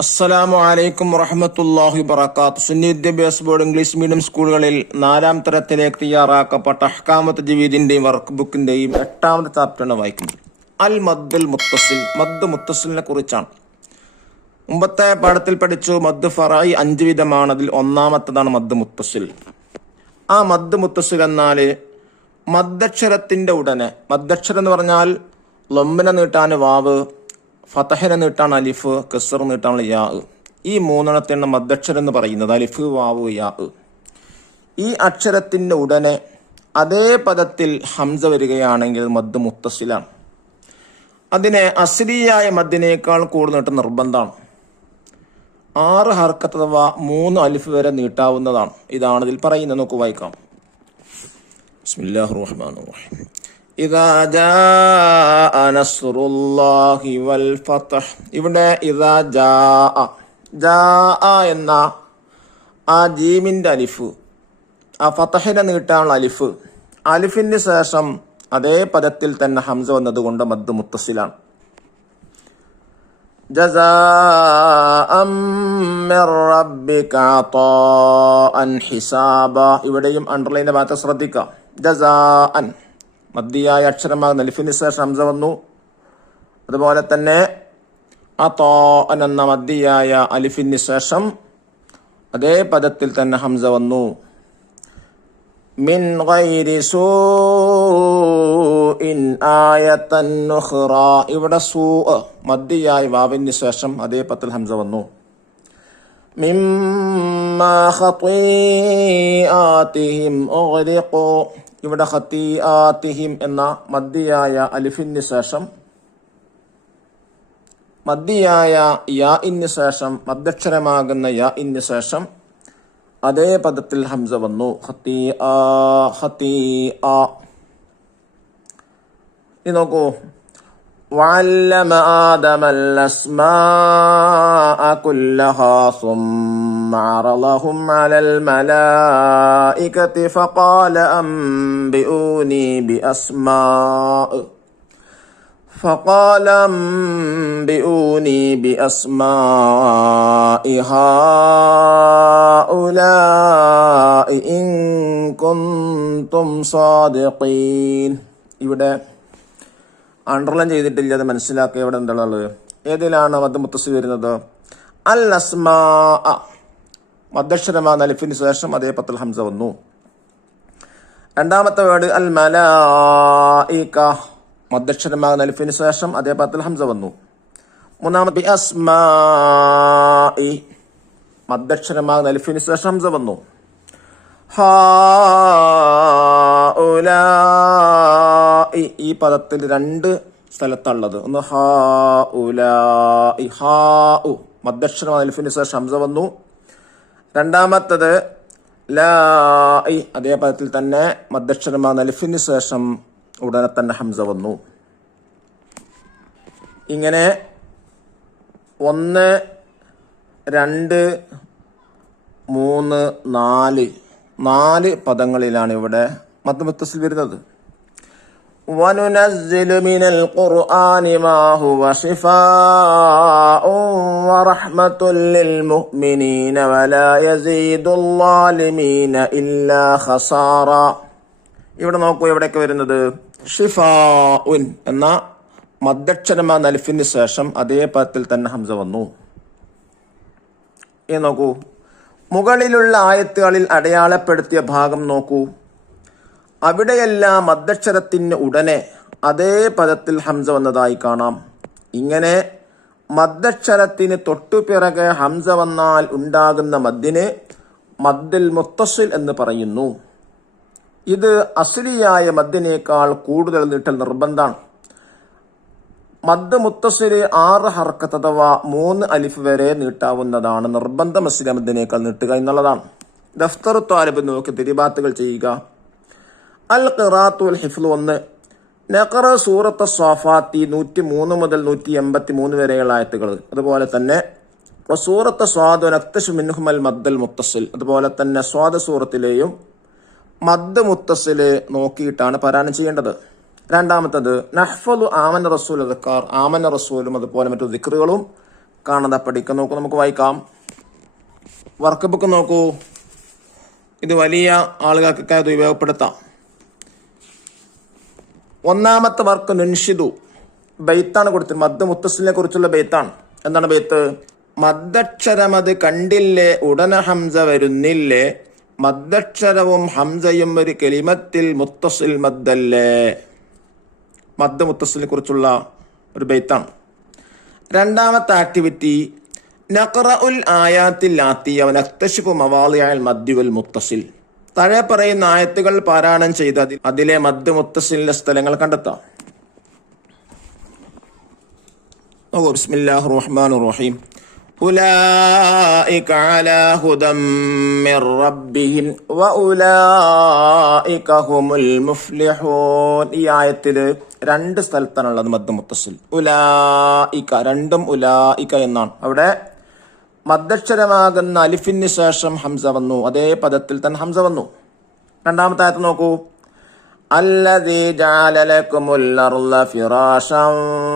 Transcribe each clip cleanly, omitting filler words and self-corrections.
അസ്സലാമു അലൈക്കും വറഹ്മത്തുള്ളാഹി വബറകാതുഹു. സുന്നി വിദ്യാഭ്യാസ ബോർഡ് ഇംഗ്ലീഷ് മീഡിയം സ്കൂളുകളിൽ 4ാം തരത്തിലേക്ക് തയ്യാറാക്കപ്പെട്ട അഹ്കാമത്ത് ജവീദിന്റെയും വർക്ക് ബുക്കിന്റെയും 8ാമത്തെ ചാപ്റ്ററാണ് വായിക്കുന്നത്. അൽ മദ്ദുൽ മുത്തസിൽ. മദ് മുത്തസിലിനെ കുറിച്ചാണ്. മുമ്പത്തെ പാഠത്തിൽ പഠിച്ചു മദ് ഫറായി 5 വിധമാണ്. അതിൽ ഒന്നാമത്തതാണ് മദ് മുത്തസിൽ. ആ മദ് മുത്തസിൽ എന്നാൽ മദ്ദക്ഷരത്തിന്റെ ഉടനെ, മദ്ദക്ഷരം എന്ന് പറഞ്ഞാൽ ലമ്മിനെ നീട്ടാൻ വാവ്, ഫതഹിനെ നീട്ടാൻ അലിഫ്, കസ്ർ നീട്ടാൻ യാ. ഈ മൂന്നെണ്ണത്തിനാണ് മദ്ദക്ഷരം എന്ന് പറയുന്നത്. അലിഫ്, വാവ്, യാ. ഈ അക്ഷരത്തിന്റെ ഉടനെ അതേ പദത്തിൽ ഹംസ വരികയാണെങ്കിൽ മദ് മുത്തസിലാണ്. അതിനെ അസ്ലിയായ മദ്ദിനേക്കാൾ കൂടുതൽ നീട്ടം നിർബന്ധമാണ്. 6 ഹർക്കത്ത് അഥവാ 3 അലിഫ് വരെ നീട്ടാവുന്നതാണ്. ഇതാണ് ഇതിൽ പറയുന്നത്. നോക്കൂ, വായിക്കാം. ബിസ്മില്ലാഹിർ റഹ്മാനിർ റഹീം. ഇദാ ജാഅ നസ്റുല്ലാഹി വൽ ഫതഹ്. ഇവിടെ ഇദാ ജാഅ എന്ന ആ ജീമിന്റെ അലിഫ്, ആ ഫതഹിനെ നീട്ടാനുള്ള അലിഫ്, അലിഫിന് ശേഷം അതേ പദത്തിൽ തന്നെ ഹംസ വന്നതുകൊണ്ട് മദ് മുത്തസിലാണ്. ജസാഅം മിർ റബ്ബിക അതാഅൻ ഹിസാബ. ഇവിടെയും അണ്ടർലൈന്റെ ഭാഗത്ത് ശ്രദ്ധിക്കാം. ജസാഅൻ മദ്ദിയായ അക്ഷരമാകുന്ന അലിഫിന് ശേഷം ഹംസ വന്നു. അതുപോലെ തന്നെ അതാഅൻ എന്ന മദ്ദിയായ അലിഫിന് ശേഷം അതേ പദത്തിൽ തന്നെ ഹംസ വന്നു. മിൻ ഗൈരി സൂഇൻ ആയതൻ ഉഖ്റ. ഇവിടെ സൂ മദ്ദിയായ വാവിന് ശേഷം അതേ പദത്തിൽ ഹംസ വന്നു. മിമ്മാ ഖതീആതിഹിം ഉഗ്രിഖു. ഇവിടെ ഖതീആതിഹിം എന്ന മദ്ദിയായ അലിഫിന് ശേഷം മദ്ദിയായ യാഇന് ശേഷം മദ്ദക്ഷരമാകുന്ന യാഇന് ശേഷം അതേ പദത്തിൽ ഹംസ വന്നു. ഖതീആ. ഇനി നോക്കൂ. വഅല്ലമ ആദമൽ അസ്മാഅ കുല്ലഹാ സുമ്മ അറളഹും അലൽ മലായികതി ഫഖാല അംബിഊനി ബിഅസ്മാഇ ഹൗലാഇ ഇൻ കുൻതും സാദിഖീൻ. ഇവിടെ അണ്ടർലൈൻ ചെയ്തിട്ടില്ല, അത് മനസ്സിലാക്കുക. എവിടെ എന്തുള്ളത്, ഏതിലാണ് മദ് മുത്തസിൽ വരുന്നത്? അൽ അസ്മാ. മദ്ദക്ഷരമാണ് അലിഫിന് ശേഷം അതേ പത്തിൽ ഹംസ വന്നു. രണ്ടാമത്തെ വേർഡ് അൽ മലായിക. മദ്ദക്ഷരമാകുന്ന അലിഫിന് ശേഷം അതേ പത്തിൽ ഹംസ വന്നു. മൂന്നാമത്തെ ബിഅസ്മാഇ. മദ്ദക്ഷരമാകുന്ന അലിഫിന് ശേഷം ഹംസ വന്നു. ഹൗലാഇ. ഈ പദത്തിൽ 2 സ്ഥലത്തുള്ളത്. ഒന്ന് ഹൗലാഇ, ഹാഉ മദ്ദക്ഷരമാകുന്ന അലിഫിന് ശേഷം ഹംസ വന്നു. രണ്ടാമത്തത് ലാഇ. അതേ പദത്തിൽ തന്നെ മദ്ദക്ഷരമാകുന്ന അലിഫിന് ശേഷം ഉടനെ തന്നെ ഹംസ വന്നു. ഇങ്ങനെ 1, 2, 3, 4 പദങ്ങളിലാണ് ഇവിടെ മദ് മുത്തസിൽ വരുന്നത്. വനുനസ്സിലു മിനൽ ഖുർആനി മാ ഹുവ ശിഫാഉൻ വറഹ്മത്തുൽ ലിൽ മുഅ്മിനീന വലാ യസീദുൽ ളാലിമീന ഇല്ലാ ഖസാറ. ഇവിടെ നോക്കൂ, എവിടെയൊക്കെ വരുന്നത്? ഷിഫാഉൻ എന്ന മദ്ദക്ഷരമായ അലിഫിന് ശേഷം അതേ പദത്തിൽ തന്നെ ഹംസ വന്നു. നോക്കൂ, മുകളിലുള്ള ആയത്തുകളിൽ അടയാളപ്പെടുത്തിയ ഭാഗം നോക്കൂ. അവിടെയെല്ലാം മദ്ദക്ഷരത്തിന് ഉടനെ അതേ പദത്തിൽ ഹംസ വന്നതായി കാണാം. ഇങ്ങനെ മദ്ദക്ഷരത്തിന് തൊട്ടുപിറകെ ഹംസ വന്നാൽ ഉണ്ടാകുന്ന മദ്ദിന് മദ്ദുൽ മുത്തസിൽ എന്ന് പറയുന്നു. ഇത് അസ്ലിയായ മദ്ദിനേക്കാൾ കൂടുതൽ നീട്ടൽ നിർബന്ധമാണ്. മദ് മുത്തസിൽ 6 ഹർക്കത്ത് അഥവാ 3 അലിഫ് വരെ നീട്ടാവുന്നതാണ്. നിർബന്ധം അസ്ലിയ മദ്ദിനേക്കാൾ നീട്ടുക എന്നുള്ളതാണ്. ദഫ്തർ താലിബ് നോക്കി തിരിബാത്തുകൾ ചെയ്യുക. അൽ ഖിറാഅത്തു വൽ ഹിഫ്ള് 1. നഖറ സൂറത്ത് സ്വാഫാത്തി 103 മുതൽ 183 വരെയുള്ള ആയത്തുകൾ. അതുപോലെ തന്നെ സൂറത്ത് സ്വാദ് നക്തശു മിൻഹുൽ മദ്ദുൽ മുത്തസിൽ. അതുപോലെ തന്നെ സ്വാദ് സൂറത്തിലെയും മദ് മുത്തസിൽ നോക്കിയിട്ടാണ് പാരായണം ചെയ്യേണ്ടത്. രണ്ടാമത്തത് നഹ്ഫദു ആമന റസൂൽ അദ്കാർ, ആമന റസൂലും അതുപോലെ മറ്റു ദിക്റുകളും കാണാതെ പഠിക്കാൻ നോക്കൂ. നമുക്ക് വായിക്കാം. വർക്ക് ബുക്ക് നോക്കൂ. ഇത് വലിയ ആളുകൾക്കൊക്കെ അത് ഉപയോഗപ്പെടുത്താം. ഒന്നാമത്തെ വർക്ക് നുൻഷിദു ബെയ്ത്താണ് കൊടുത്തത്. മദ് മുത്തസിലിനെ കുറിച്ചുള്ള ബെയ്ത്താണ്. എന്താണ് ബെയ്ത്ത്? മദ്ദക്ഷരം അത് കണ്ടില്ലേ, ഉടനെ ഹംസ വരുന്നില്ലേ, മദ്ദക്ഷരവും ഹംസയും ഒരു കെലിമത്തിൽ മുത്തസിൽ മദ്ദല്ലേ. മദ് മുത്തസിലിനെ കുറിച്ചുള്ള ഒരു ബെയ്ത്താണ്. രണ്ടാമത്തെ ആക്ടിവിറ്റി നഖറഉൽ ആയാത്തിൽ ആത്തിയ വനക്തശിഫു മവാളിഅൽ മദ്ദി വൽ മുത്തസിൽ. താഴെ പറയുന്ന ആയത്തുകൾ പാരായണം ചെയ്ത് അതിലെ മദ് മുത്തസിലിന്റെ സ്ഥലങ്ങൾ കണ്ടെത്താം. ബിസ്മില്ലാഹിർ റഹ്മാനിർ റഹീം. ഉലൈക അലാ ഹുദം മിർ റബ്ബിഹിം വഉലൈക ഹുമുൽ മുഫ്ലിഹൂൻ. ഈ ആയത്തിൽ രണ്ട് സ്ഥലത്താണുള്ളത് മദ് മുത്തസിൽ. ഉലൈക, രണ്ടും ഉലൈക എന്നാണ്. അവിടെ മദ്ദക്ഷരമാകുന്ന അലിഫിന് ശേഷം ഹംസ വന്നു, അതേ പദത്തിൽ തന്നെ ഹംസ വന്നു. രണ്ടാമത്തെ ആയത്ത് നോക്കൂ. അല്ലദീ ജഅല ലക്കുമുൽ അർള ഫിറാശൻ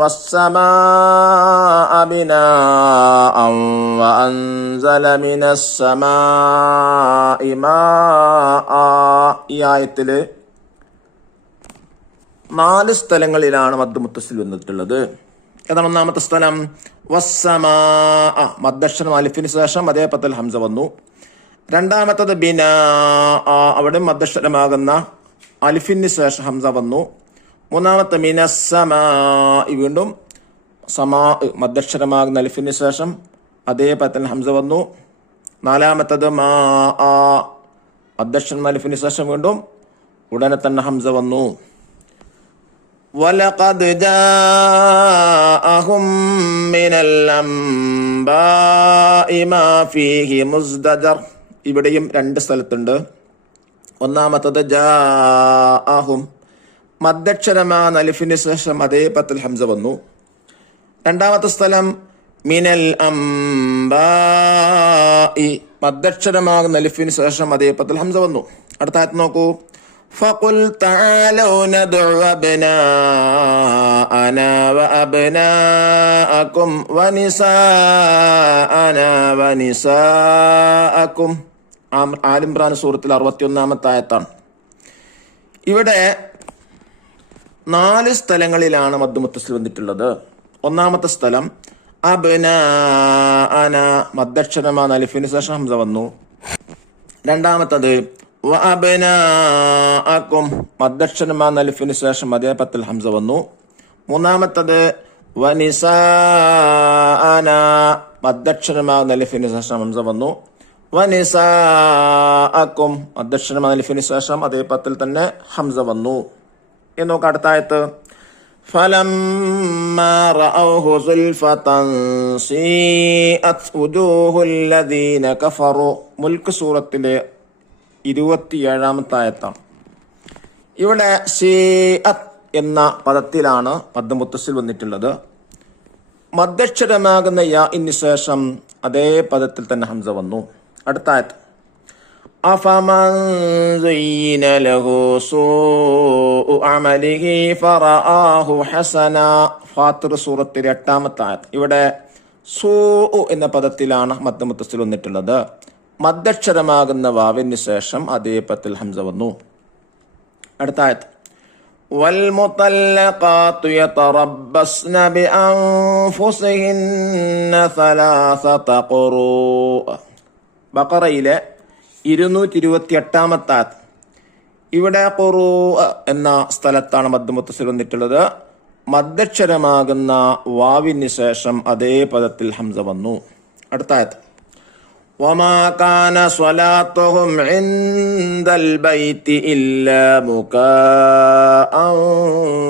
വസ്സമാഅ ബിനാഅൻ വഅൻസല മിനസ് സമാഇ മാഅ. ഈ ആയത്തിൽ 4 സ്ഥലങ്ങളിലാണ് മദ് മുത്തസിൽ വന്നിട്ടുള്ളത്. ഏതാണ് ഒന്നാമത്തെ സ്ഥലം? വസ്സമാ, മദ്ദക്ഷരം അലിഫിന് ശേഷം അതേ പദത്തിൽ ഹംസ വന്നു. രണ്ടാമത്തത് ബിനാ, അവിടെ മദ്ദക്ഷരമാകുന്ന അലിഫിന് ശേഷം ഹംസ വന്നു. മൂന്നാമത്തെ മിനസ്സമാ, വീണ്ടും സമാ മദ്ദക്ഷരമാകുന്ന അലിഫിന് ശേഷം അതേ പദത്തിൽ ഹംസ വന്നു. നാലാമത്തത് മാ, മദ്ദക്ഷരം അലിഫിന് ശേഷം വീണ്ടും ഉടനെ തന്നെ ഹംസ വന്നു. വലഖദ് ജാഅഹും മിനൽ അംബാഇ മാ ഫീഹി മുസ്ദജർ. ഇവിടെയും 2 സ്ഥലത്തുണ്ട്. ഒന്നാമത്തത് ജാഅഹും, മദ്ദക്ഷരമാകുന്ന അലിഫിന് ശേഷം അതേ പദത്തിൽ ഹംസ വന്നു. രണ്ടാമത്തെ സ്ഥലം മിനൽ അംബാഇ, മദ്ദക്ഷരമാകുന്ന അലിഫിന് ശേഷം അതേ പദത്തിൽ ഹംസ വന്നു. അടുത്ത ആയത്ത് നോക്കൂ. فقل تعالوا ندعو أبناءنا وأبناءكم ونساءنا ونساءكم. ആൽ ഇംറാൻ സൂറത്തിൽ 61-ാമത്തെ ആയത്താണ്. ഇവിടെ 4 സ്ഥലങ്ങളിലാണ് മദ് മുത്തസിൽ വന്നിട്ടുള്ളത്. ഒന്നാമത്തെ സ്ഥലം അബ്നാഅന, മദ്ദക്ഷരമാകുന്ന അലിഫിന് ശേഷം ഹംസ വന്നു. രണ്ടാമത്തത് വഅബ്നാഅകും, മദ്ദക്ഷരമാകുന്ന അലിഫിന് ശേഷം അതേ പദത്തിൽ ഹംസ വന്നു. മൂന്നാമത്തത് വനിസാഅന, മദ്ദക്ഷരമാകുന്ന അലിഫിന് ശേഷം ഹംസ വന്നു. വനിസാഅകും, മദ്ദക്ഷരമാകുന്ന അലിഫിന് ശേഷം അതേ പദത്തിൽ തന്നെ ഹംസ വന്നു. എന്ന് നോക്കാം അടുത്ത ആയത്ത്. فلما رأوه زلفة سيئت وجوه الذين كفروا. മുൽക്ക് സൂറത്തിലെ 27-ാമത്തെ ആയത്താണ്. ഇവിടെ സീഅത്ത് എന്ന പദത്തിലാണ് മദ് മുത്തസിൽ വന്നിട്ടുള്ളത്. മദ്ദക്ഷരമാകുന്ന യാഇന് ശേഷം അതേ പദത്തിൽ തന്നെ ഹംസ വന്നു. അടുത്ത ആയത്ത്. അഫമൻ സുയ്യിന ലഹു സൂഉ അമലിഹി ഫറആഹു ഹസന. ഫാത്തിർ സൂറത്തിലെ 8-ാമത്തെ ആയത്ത്. ഇവിടെ സൂഉ എന്ന പദത്തിലാണ് മദ് മുത്തസിൽ വന്നിട്ടുള്ളത്. മദ്ദക്ഷരമാകുന്ന വാവിന് ശേഷം അതേ പദത്തിൽ ഹംസ വന്നു. അടുത്ത ആയത്ത്. വൽമുതല്ലഖാതു യതറബ്ബസ്ന ബിഅൻഫുസിഹിന്ന സലാസത ഖുറൂ. ബഖറയിലെ 228-ാമത്തെ ആയത്ത്. ഇവിടെ ഖുറൂ എന്ന സ്ഥലത്താണ് മദ് മുത്തസിൽ വന്നിട്ടുള്ളത്. മദ്ദക്ഷരമാകുന്ന വാവിന് ശേഷം അതേ പദത്തിൽ ഹംസ വന്നു. അടുത്ത ആയത്ത്. വമാ കാന സ്വലാത്തുഹും ഇൻദൽ ബൈതി ഇല്ലാ മുകാഅൻ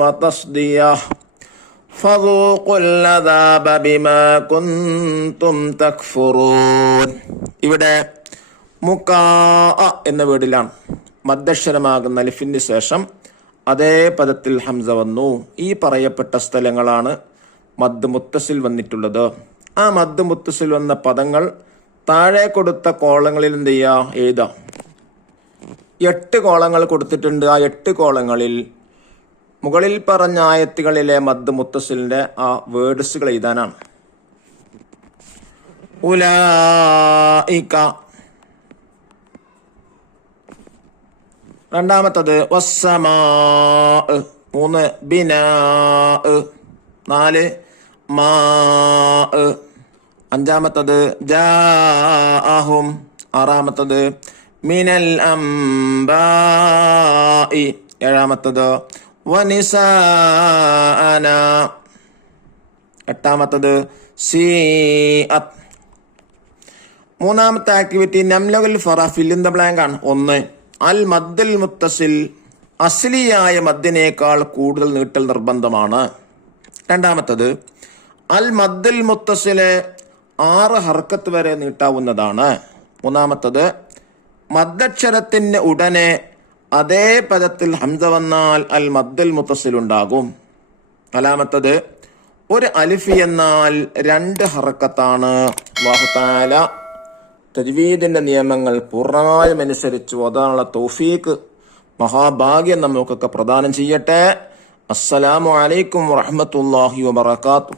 വതസ്ദിയഹ ഫദൂഖുൽ അദാബ ബിമാ കുൻതും തക്ഫുറൂൻ. ഇവിടെ മുകാഅ എന്ന വേർഡിലാണ് മദ്ദക്ഷരമാകുന്ന അലിഫിന് ശേഷം അതേ പദത്തിൽ ഹംസ വന്നു. ഈ പറയപ്പെട്ട സ്ഥലങ്ങളാണ് മദ് മുത്തസിൽ വന്നിട്ടുള്ളത്. ആ മദ് മുത്തസിൽ വന്ന പദങ്ങൾ താഴെ കൊടുത്ത കോളങ്ങളിൽ എന്ത് ചെയ്യുക, എഴുതാം. 8 കോളങ്ങൾ കൊടുത്തിട്ടുണ്ട്. ആ 8 കോളങ്ങളിൽ മുകളിൽ പറഞ്ഞ ആയത്തുകളിലെ മദ് മുത്തസിലിന്റെ ആ വേർഡ്സുകൾ എഴുതാനാണ്. ഉലൈക. രണ്ടാമത്തത് വസ്സമാ. 3 ബിനാ. 4 മാ. അഞ്ചാമത്തത് ജാഅഹും. ആറാമത്തത് മിനൽ അംബാഇ. ഏഴാമത്തത് വനിസാഅന. എട്ടാമത്തത് സീഅത്ത്. മൂന്നാമത്തെ ആക്ടിവിറ്റി നംലഉൽ ഫറ ഫിൽ ഇൻ ദ ബ്ലാങ്ക് ആണ്. 1 അൽ മദ്ദുൽ മുത്തസിൽ. അസ്ലിയായ മദ്ദിനേക്കാൾ കൂടുതൽ നീട്ടൽ നിർബന്ധമാണ്. രണ്ടാമത്തത് അൽ മദ്ദുൽ മുത്തസിലെ 6 ഹർക്കത്ത് വരെ നീട്ടാവുന്നതാണ്. മൂന്നാമത്തത് മദ്ദക്ഷരത്തിന് ഉടനെ അതേ പദത്തിൽ ഹംസ വന്നാൽ അൽ മദ്ദുൽ മുത്തസിൽ ഉണ്ടാകും. നാലാമത്തത് ഒരു അലിഫ് എന്നാൽ 2 ഹർക്കത്താണ്. അല്ലാഹു തആല തജ്വീദിന്റെ നിയമങ്ങൾ പൂർണ്ണമായും അനുസരിച്ച് ഓതാനുള്ള തൗഫീഖ് മഹാഭാഗ്യം നമുക്കൊക്കെ പ്രദാനം ചെയ്യട്ടെ. അസ്സലാമു അലൈക്കും വറഹ്മത്തുള്ളാഹി വബറകാതുഹു.